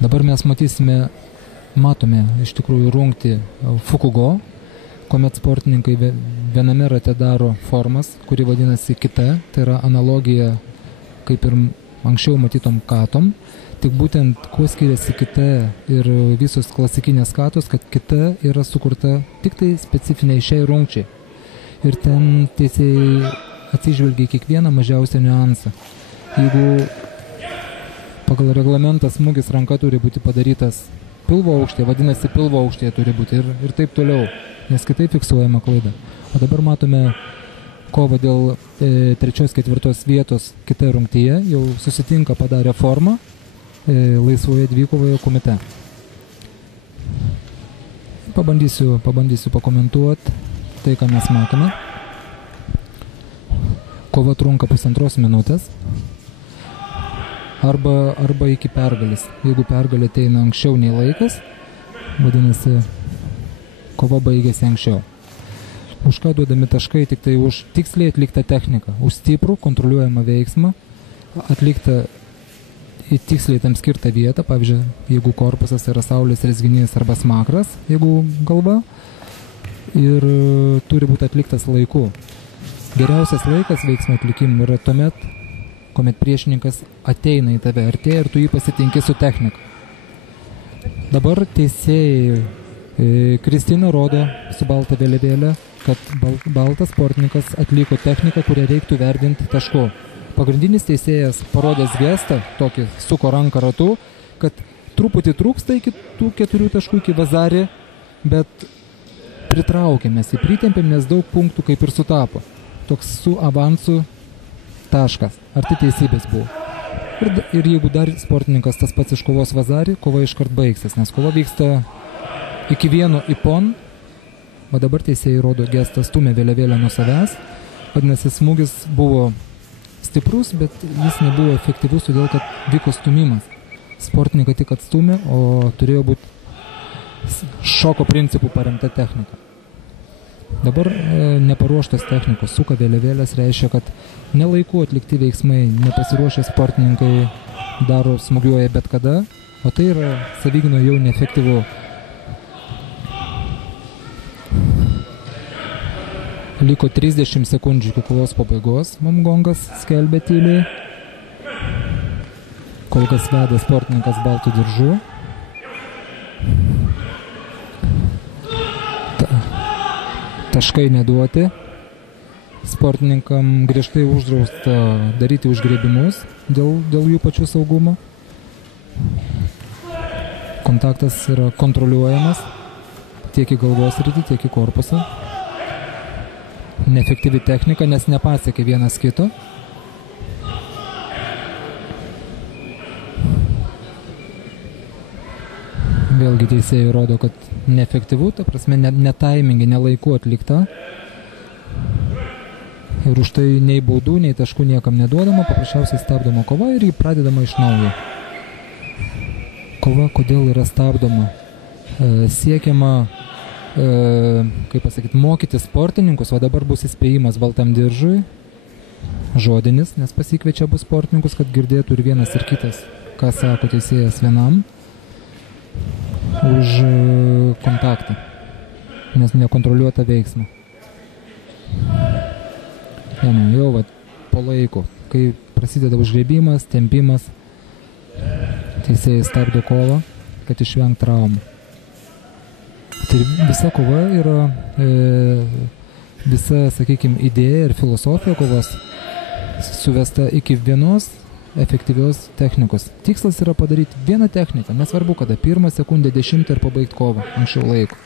Dabar mes matome iš tikrųjų rungtį Fukugo, kuomet sportininkai viename rate daro formas, kuri vadinasi kita, tai yra analogija kaip ir anksčiau matytom katom, tik būtent kuo skiriasi kita ir visos klasikinės katos, kad kita yra sukurta tik tai specifiniai šiai rungčiai. Ir ten teisėjai atsižvelgia į kiekvieną mažiausią niuansą. Jeigu pagal reglamentą smūgis ranka turi būti padarytas pilvo aukštėje, vadinasi pilvo aukštėje turi būti ir taip toliau, nes kitaip fiksuojama klaida. O dabar matome kovą dėl 3-4 vietos kita rungtyje, jau susitinka padarę formą laisvoje dvikovoje komite. Pabandysiu pakomentuoti tai, ką mes matome. Kova trunka 1,5 minutės arba iki pergalės. Jeigu pergalė ateina anksčiau nei laikas, vadinasi, kova baigėsi anksčiau. Už ką duodami taškai? Tik tai už tiksliai atliktą techniką, už stiprų kontroliuojamą veiksmą, atliktą į tiksliai tam skirtą vietą, pavyzdžiui, jeigu korpusas yra saulės rezginys arba smakras, jeigu galva, ir turi būti atliktas laiku. Geriausias laikas veiksmo atlikimui yra tuomet, kuomet priešininkas ateina į tave, artėja ir tu jį pasitinki su technika. Dabar teisėjai Kristina rodo su balta vėliavėle, kad baltas sportininkas atliko techniką, kurią reiktų vertinti tašku. Pagrindinis teisėjas parodęs gestą, tokį suko ranką ratu, kad truputį trūksta iki tų 4 taškų iki Vazari, bet pritraukėmės, pritempėm, nes daug punktų kaip ir sutapo. Toks su avansu taškas. Ar tai teisybės buvo? Ir jeigu dar sportininkas tas pats iškovos Vazari, kova iškart baigsis, nes kova vyksta iki 1 ipon, o dabar teisėjai rodo gestą, stumė vėliavėlę nuo savęs, vadinasi, smūgis buvo stiprus, bet jis nebuvo efektyvus, todėl kad vyko stumimas. Sportininkai tik atstumė, o turėjo būti šoko principų paremta technika. Dabar neparuoštas technikos suka vėliavėlės reiškia, kad nelaiku atlikti veiksmai, nepasiruošę sportininkai daro smūgiuoja bet kada, o tai yra savigino jau neefektyvu. Liko 30 sekundžių iki kovos pabaigos, mum gongas skelbė tyliai. Kol kas veda sportininkas baltų diržų. Taškai neduoti. Sportininkam griežtai uždrausta daryti užgriebimus dėl jų pačių saugumo. Kontaktas yra kontroliuojamas tiek į galvos sritį, tiek į korpusą. Neefektyvi technika, nes nepasiekė vienas kito. Vėlgi teisėjai rodo, kad neefektyvu, ta prasme, netaimingi, nelaiku atlikta. Ir už tai nei baudų, nei taškų niekam neduodama, paprasčiausiai stabdoma kova ir jį pradedama iš naujo. Kova kodėl yra stabdoma? Siekiama kaip pasakyti, mokyti sportininkus, o dabar bus įspėjimas baltam diržui, žodinis, nes pasikviečia bus sportininkus, kad girdėtų ir vienas ir kitas, ką sako teisėjas vienam, už kontaktą, nes nekontroliuota veiksmą. Jau po laiko, kai prasideda užgriebimas, tempimas, teisėjai stabdo kovą, kad išvengt traumų. Tai visa kova yra, visa, sakykime, idėja ir filosofija kovos suvesta iki vienos efektyvios technikos. Tikslas yra padaryti vieną techniką, nesvarbu kada, 1 sekundę, 10 ir pabaigti kovą anksčiau laiko.